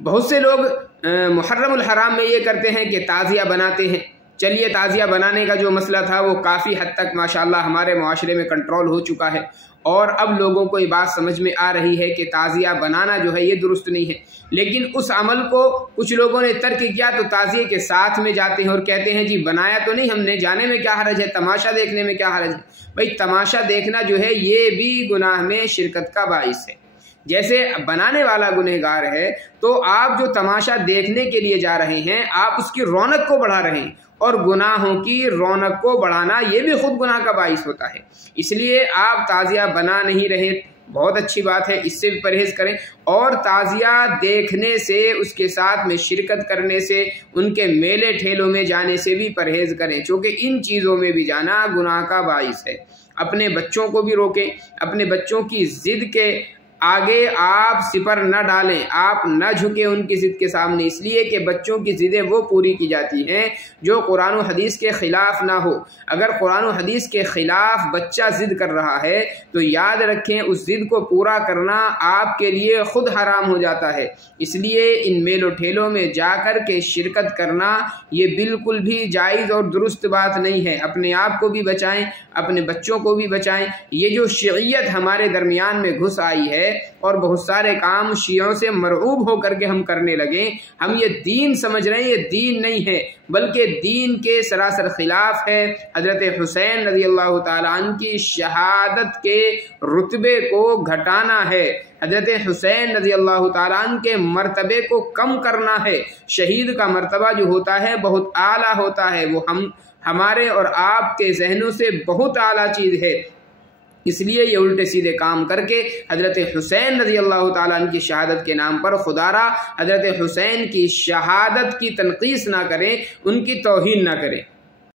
بہت سے لوگ محرم الحرام میں یہ کرتے ہیں کہ تعزیہ بناتے ہیں. چلیے تعزیہ بنانے کا جو مسئلہ تھا وہ کافی حد تک ماشاءاللہ ہمارے معاشرے میں کنٹرول ہو چکا ہے، اور اب لوگوں کو یہ بات سمجھ میں آ رہی ہے کہ تعزیہ بنانا جو ہے یہ درست نہیں ہے. لیکن اس عمل کو کچھ لوگوں نے ترک کیا تو تعزیے کے ساتھ میں جاتے ہیں اور کہتے ہیں جی بنایا تو نہیں ہم نے، جانے میں کیا حرج ہے، تماشا دیکھنے میں کیا حرج ہے. بھائی تماشا دیکھنا جو ہے یہ بھی گناہ میں شرکت کا باعث ہے. جیسے بنانے والا گنہگار ہے تو آپ جو تماشا دیکھنے کے لیے جا رہے ہیں آپ اس کی رونق کو بڑھا رہے ہیں، اور گناہوں کی رونق کو بڑھانا یہ بھی خود گناہ کا باعث ہوتا ہے. اس لیے آپ تعزیہ بنا نہیں رہے، بہت اچھی بات ہے، اس سے بھی پرہیز کریں. اور تعزیہ دیکھنے سے، اس کے ساتھ میں شرکت کرنے سے، ان کے میلے ٹھیلوں میں جانے سے بھی پرہیز کریں، چونکہ ان چیزوں میں بھی جانا گناہ کا باعث ہے. اپنے بچوں کو بھی روکیں، اپنے بچوں کی ضد کے آگے آپ سپر نہ ڈالیں، آپ نہ جھکیں ان کی ضد کے سامنے، اس لیے کہ بچوں کی ضدیں وہ پوری کی جاتی ہیں جو قرآن و حدیث کے خلاف نہ ہو. اگر قرآن و حدیث کے خلاف بچہ ضد کر رہا ہے تو یاد رکھیں اس ضد کو پورا کرنا آپ کے لیے خود حرام ہو جاتا ہے. اس لیے ان میل و ٹھیلوں میں جا کر کے شرکت کرنا یہ بالکل بھی جائز اور درست بات نہیں ہے. اپنے آپ کو بھی بچائیں، اپنے بچوں کو بھی بچائیں. یہ جو شیعیت ہمارے درمیان میں گھس آئی ہے اور بہت سارے کام شیعوں سے مرعوب ہو کر کے ہم کرنے لگیں، ہم یہ دین سمجھ رہے ہیں، یہ دین نہیں ہے بلکہ دین کے سراسر خلاف ہے. حضرت حسین رضی اللہ تعالیٰ عنہ کی شہادت کے رتبے کو گھٹانا ہے، حضرت حسین رضی اللہ تعالیٰ عنہ کے مرتبے کو کم کرنا ہے. شہید کا مرتبہ جو ہوتا ہے بہت اعلیٰ ہوتا ہے، وہ ہمارے اور آپ کے ذہنوں سے بہت اعلیٰ چیز ہے. اس لیے یہ الٹے سیدھے کام کر کے حضرت حسین رضی اللہ تعالیٰ عنہ کی شہادت کے نام پر خدا را حضرت حسین کی شہادت کی تنقیص نہ کریں، ان کی توہین نہ کریں.